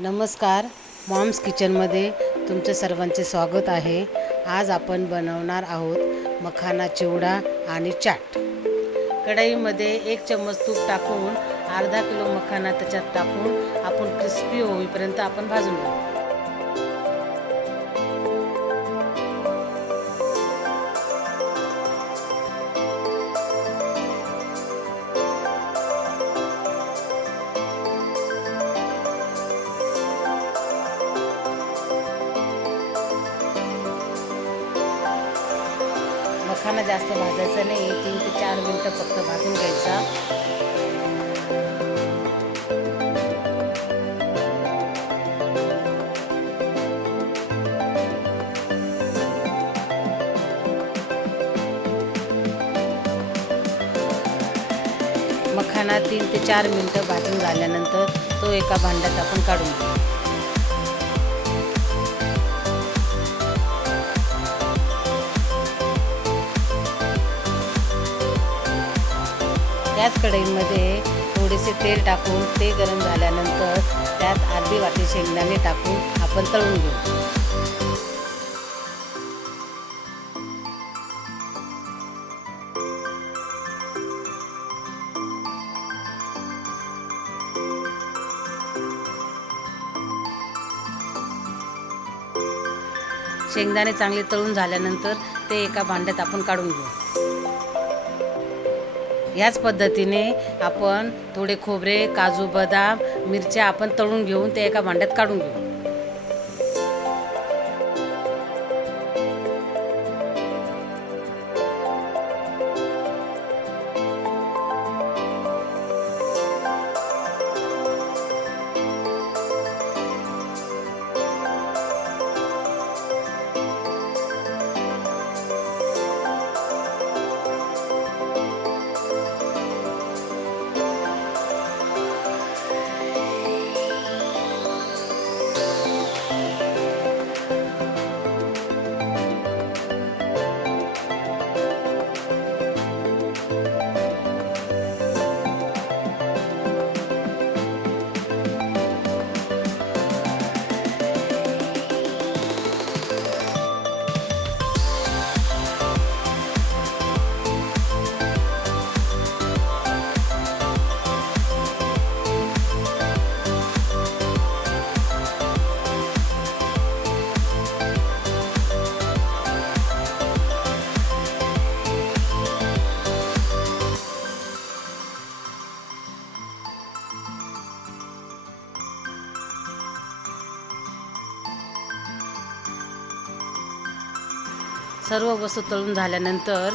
नमस्कार. मॉम्स किचनमध्ये तुमचे सर्वांचे स्वागत आहे. आज आपण बनवणार आहोत मखाना चिवडा आणि चाट. कढईमध्ये 1 चम्मच तूप टाकून अर्धा किलो मखाना त्याच्यात टाकून आपण क्रिस्पी होईपर्यंत आपण भाजून घेऊ. मखाना जास्त भाजायचा नाही, 3 ते 4 मिनिटं फक्त भाजून घ्यायचा. मखाना 3 ते 4 मिनिटं भाजून झाल्यानंतर तो एका भांड्यात आपण काढून घेऊ. त्याच कढईमध्ये थोडेसे तेल टाकून ते गरम झाल्यानंतर त्यात अर्धी वाटी शेंगदाणे टाकून आपण तळून घेऊ. शेंगदाणे चांगले तळून झाल्यानंतर ते एका भांड्यात आपण काढून घेऊ. याच पद्धतीने आपण थोडे खोबरे, काजू, बदाम, मिरच्या आपण तळून घेऊन ते एका भांड्यात काढून घेऊ. सर्व वस्तू तळून झाल्यानंतर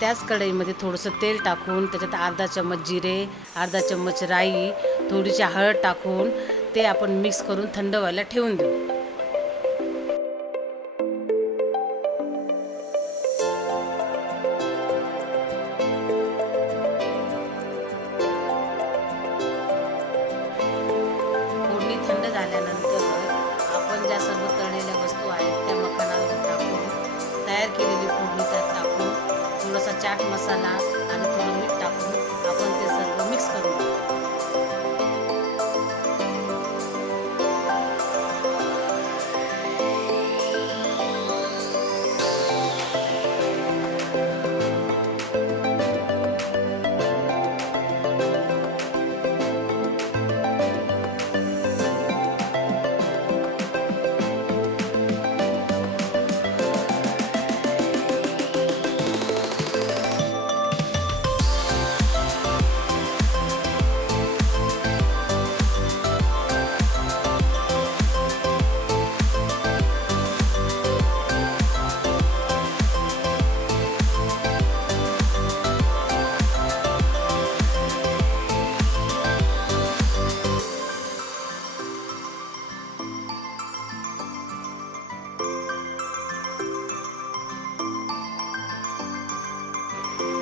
त्याच कढईमध्ये थोडंसं तेल टाकून त्याच्यात अर्धा चम्मच जिरे, अर्धा चम्मच राई, थोडीशी हळद टाकून ते आपण मिक्स करून थंड व्हायला ठेवून देऊ. फोडणी थंड झाल्यानंतर आपण ज्या सर्व तळलेल्या वस्तू आहेत त्या मखानावर टाकून तयार केलेली फोडणी त्यात टाकून थोडासा चाट मसाला आणि थोडं मीठ टाकून आपण ते सर्व मिक्स करून घेऊ.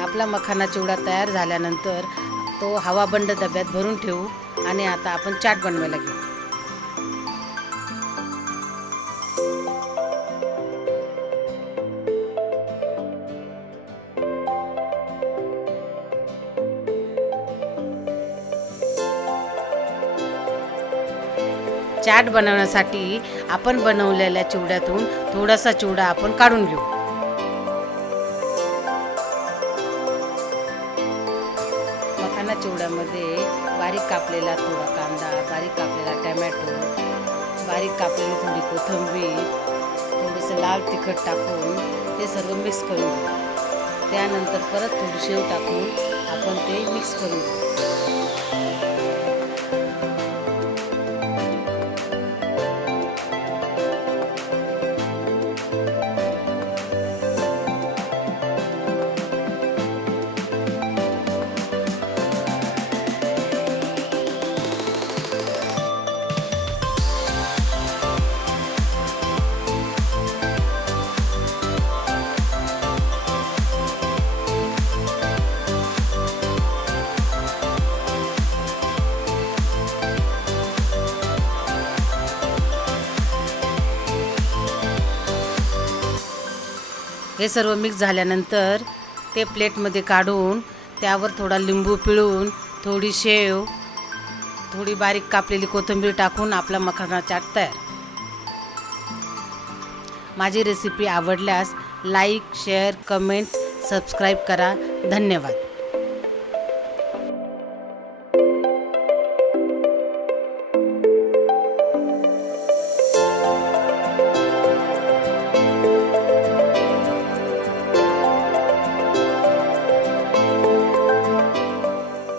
आपला मखाना चिवडा तयार झाल्यानंतर तो हवाबंद डब्यात भरून ठेवू आणि आता आपण चाट बनवायला घेऊ. चाट बनवण्यासाठी आपण बनवलेल्या चिवड्यातून थोडासा चिवडा आपण काढून घेऊ. मखाना चिवड्यामध्ये बारीक कापलेला थोडा कांदा, बारीक कापलेला टमॅटो, बारीक कापलेली थोडी कोथिंबीर, थोडंसं लाल तिखट टाकून ते सर्व मिक्स करून घेऊ. त्यानंतर परत थोडी शेव टाकून आपण ते मिक्स करून घेऊ. हे सर्व मिक्स झाल्यानंतर ते प्लेटमध्ये काढून त्यावर थोडा लिंबू पिळून, थोडी शेव, थोडी बारीक कापलेली कोथिंबीर टाकून आपला मखाना चाट तयार. माझी रेसिपी आवडल्यास लाईक, शेअर, कमेंट, सबस्क्राईब करा. धन्यवाद.